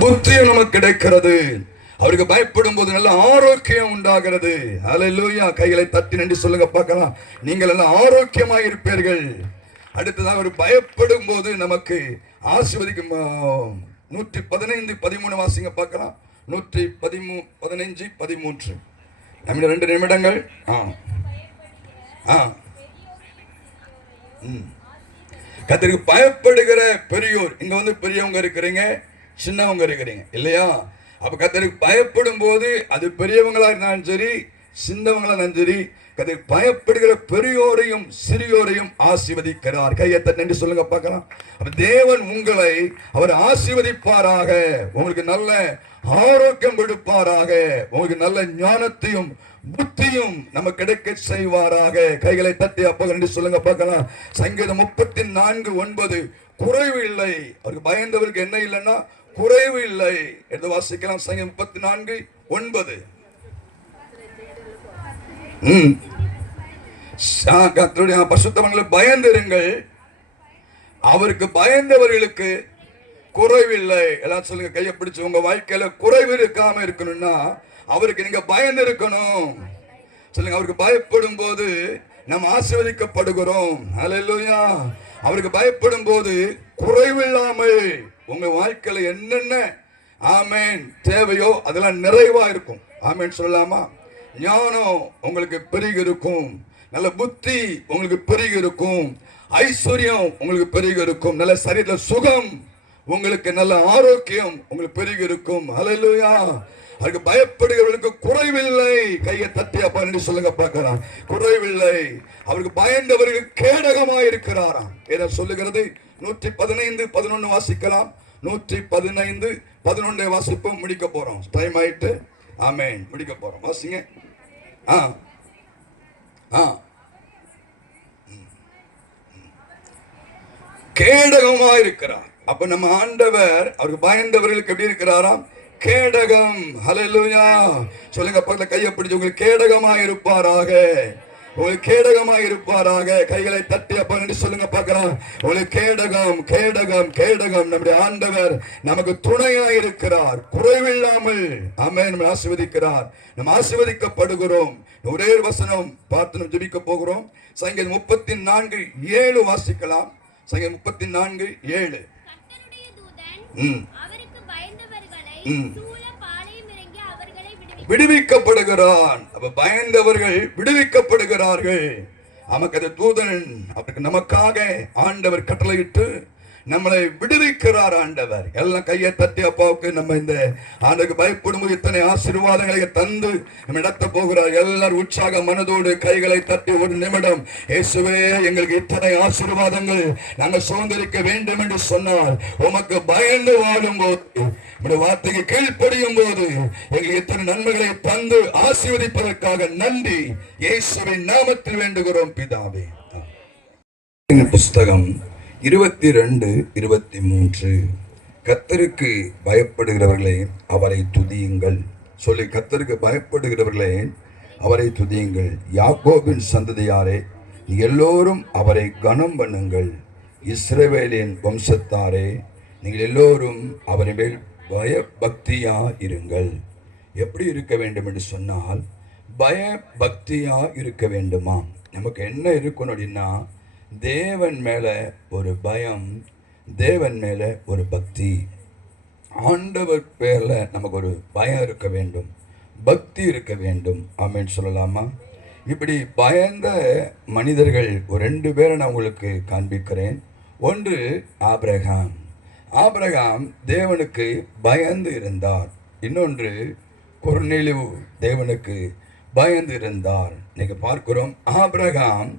புத்தியும் நமக்கு கிடைக்கிறது. அவருக்கு பயப்படும் போது நல்ல ஆரோக்கியம் உண்டாகிறது. அல்லேலூயா. கைகளை தட்டி நன்றி சொல்லுங்க பார்க்கலாம். நீங்கள் எல்லாம் ஆரோக்கியமாக இருப்பீர்கள். அடுத்ததாக அவர் பயப்படும் போது நமக்கு ஆசீர்வதிக்கும். 115:13 வாசிங்க பார்க்கலாம். 115:13 நம்ம 2 நிமிடங்கள். கர்த்தருக்கு பயப்படுகிற பெரியோர். இங்க வந்து பெரியவங்க இருக்கிறீங்க, சின்னவங்க இருக்கிறீங்க இல்லையா? அப்ப கர்த்தருக்கு பயப்படும் போது அது பெரியவங்களா இருந்தாலும் சரி, சின்னவங்களா இருந்தாலும் சரி, கர்த்தருக்கு பயப்படுகிற பெரியோரையும் சிறியோரையும் ஆசீர்வதிக்கிறார். கையை தட்டி சொல்லுங்க பார்க்கலாம். அப்ப தேவன் உங்களை அவர் ஆசீர்வதிப்பாராக, உங்களுக்கு நல்ல ஆரோக்கியம் கொடுப்பாராக, உங்களுக்கு நல்ல ஞானத்தையும் புத்தியும் நம்ம கிடைக்க செய்வாராக. கைகளை தட்டி அப்ப நன்றி சொல்லுங்க பார்க்கலாம். சங்கீதம் 34:9 குறைவு இல்லை. அவருக்கு பயந்தவருக்கு என்ன இல்லைன்னா குறைவு இல்லை என்று வாசிக்கலாம். சங்கீதம் 34:9. கர்த்தருடைய பரிசுத்தவான்களை பயந்திருங்கள், அவருக்கு பயந்தவர்களுக்கு குறைவில்லை. எல்லாம் சொல்லுங்க, கையை பிடிச்சு. உங்க வாழ்க்கையில குறைவு இருக்காம இருக்கணும்னா அவருக்கு நீங்க பயந்து இருக்கணும். சொல்லுங்க, அவருக்கு பயப்படும் போது நாம் ஆசீர்வதிக்கப்படுகிறோம். அல்லேலூயா. அவருக்கு பயப்படும் போது குறைவில்லாமல் உங்க வாழ்க்கையில என்னென்ன ஆமென் தேவையோ அதெல்லாம் நிறைவா இருக்கும். ஆமென் சொல்லலாமா? ஞானம் உங்களுக்கு பெருகி இருக்கும், நல்ல புத்தி உங்களுக்கு பெருகி இருக்கும், ஐஸ்வர்யம் உங்களுக்கு பெருகி இருக்கும், நல்ல சரீர சுகம் உங்களுக்கு, நல்ல ஆரோக்கியம் உங்களுக்கு பெருகி இருக்கும். அல்லேலூயா. அதுக்கு பயப்படுகிறவர்களுக்கு குறைவில்லை. கையை தட்டி அப்பா என்று சொல்லுங்க பார்க்கலாம். குறைவில்லை. அவருக்கு பயந்தவர்கள் கேடகமாக இருக்கிறாராம். ஏதோ சொல்லுகிறது. 115:11 வாசிக்கலாம். 115:11 வாசிப்போம். முடிக்க போறோம். டைம் ஆயிட்டு. ஆமென். முடிக்க போறோம். வாசிங்க. கேடகமா இருக்கிறார். அப்ப நம்ம ஆண்டவர் அவருக்கு பயந்தவர்களுக்கு எப்படி இருக்கிறாராம்? கேடகம். ஹல்லேலூயா. சொல்லுங்க பக்கத்துல கையை பிடிச்சு, உங்களுக்கு கேடகமா இருப்பாராக, உங்களுக்கு கேடகமா இருப்பாராக. கைகளை தட்டி அப்ப சொல்லுங்க பார்க்கலாம். உங்களுக்கு கேடகம், கேடகம், கேடகம். நம்முடைய ஆண்டவர் நமக்கு துணையா இருக்கிறார், குறைவில்லாமல் ஆமென் நம்ம ஆசீர்வதிக்கிறார். நம்ம ஆசீர்வதிக்கப்படுகிறோம். ஒரே ஒரு வசனம் பார்த்து நம்ம ஜெபிக்க போகிறோம். சங்கீதம் 34:7 வாசிக்கலாம். சங்கீதம் 34:7. விடுவிக்கப்படுகிறான். அப்ப பயந்தவர்கள் விடுவிக்கப்படுகிறார்கள். நமக்கு அது தூதன் அவருக்கு நமக்காக ஆண்டவர் கட்டளையிட்டு நம்மளை விடுவிக்கிறார் ஆண்டவர். எல்லாம் கையை தட்டி அப்பாவுக்கு நம்ம இந்த ஆண்டுக்கு பயப்படும் இத்தனை ஆசீர்வாதங்களை தந்து நம்ம நடத்த போகிறார். எல்லாரும் உற்சாக மனதோடு கைகளை தட்டி ஒரு நிமிடம், இயேசுவே எங்களுக்கு இத்தனை ஆசீர்வாதங்கள் நாங்கள் சுதந்திரிக்க வேண்டும் என்று சொன்னால், உமக்கு பயந்து வாழும் போது, வார்த்தைக்கு கீழ்ப்படியும் போது எங்களுக்கு இத்தனை நன்மைகளை தந்து ஆசீர்வதிப்பதற்காக நன்றி. இயேசுவின் நாமத்தில் வேண்டுகிறோம் பிதாவே. புஸ்தகம் 22:23. கர்த்தருக்கு பயப்படுகிறவர்களே அவரை துதியுங்கள். சொல்லி, கர்த்தருக்கு பயப்படுகிறவர்களே அவரை துதியுங்கள். யாக்கோபின் சந்ததியாரே எல்லோரும் அவரை கனம் பண்ணுங்கள். இஸ்ரவேலின் வம்சத்தாரே நீங்கள் எல்லோரும் அவரை மேல் பயபக்தியா இருங்கள். எப்படி இருக்க வேண்டும் என்று சொன்னால், பயபக்தியா இருக்க வேண்டுமா? நமக்கு என்ன இருக்கணும் அப்படின்னா, தேவன் மேலே ஒரு பயம், தேவன் மேலே ஒரு பக்தி. ஆண்டவர் பேரில் நமக்கு ஒரு பயம் இருக்க வேண்டும், பக்தி இருக்க வேண்டும். ஆமென் சொல்லலாமா? இப்படி பயந்த மனிதர்கள் ஒரு 2 பேரை நான் உங்களுக்கு காண்பிக்கிறேன். ஒன்று ஆபிரகாம். ஆபிரகாம் தேவனுக்கு பயந்து இருந்தார். இன்னொன்று கொர்நேலியு தேவனுக்கு பயந்து இருந்தார். இன்னைக்கு பார்க்கிறோம், ஆபிரகாம்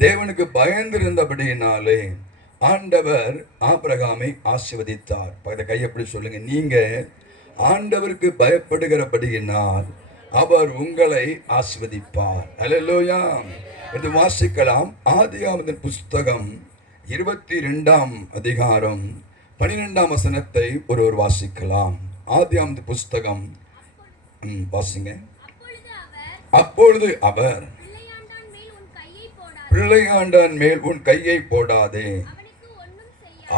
தேவனுக்கு பயந்திருந்தபடியினாலே ஆண்டவர் ஆபிரகாமை ஆசீர்வதித்தார். பக்கத்தை கையப்படி சொல்லுங்க, நீங்க ஆண்டவருக்கு பயப்படுகிறபடியினால் அவர் உங்களை ஆசீர்வதிப்பார். அல்லேலூயா. என்று வாசிக்கலாம். ஆதியாகமத்தின் புஸ்தகம் 22ஆம் அதிகாரம் 12ஆம் வசனத்தை ஒருவர் வாசிக்கலாம். ஆதியாகமத்தின் புஸ்தகம் வாசிங்க. அப்பொழுது அவர், பிள்ளையாண்டான் மேல் உன் கையை போடாதே,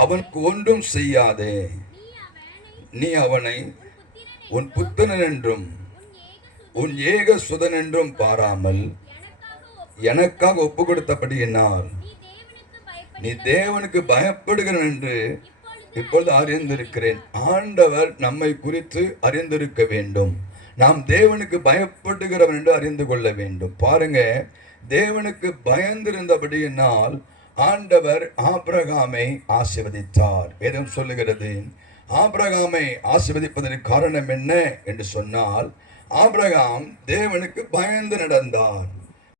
அவனுக்கு ஒன்றும் செய்யாதே, நீ அவனை உன் புத்திரன் என்றும் உன் ஏக சுதன் என்றும் பாராமல் எனக்காக ஒப்பு கொடுத்தபடியினால் நீ தேவனுக்கு பயப்படுகிறன் என்று இப்பொழுது அறிந்திருக்கிறேன். ஆண்டவர் நம்மை குறித்து அறிந்திருக்க வேண்டும். நாம் தேவனுக்கு பயப்படுகிறவன் என்று அறிந்து கொள்ள வேண்டும். பாருங்க, தேவனுக்கு பயந்திருந்தபடியினால் ஆண்டவர் ஆபிரகாமை ஆசீர்வதித்தார். வேதம் சொல்லுகிறது, ஆபிரகாமை ஆசீர்வதிப்பதற்கு காரணம் என்ன என்று சொன்னால், ஆபிரகாம் தேவனுக்கு பயந்து நடந்தார்.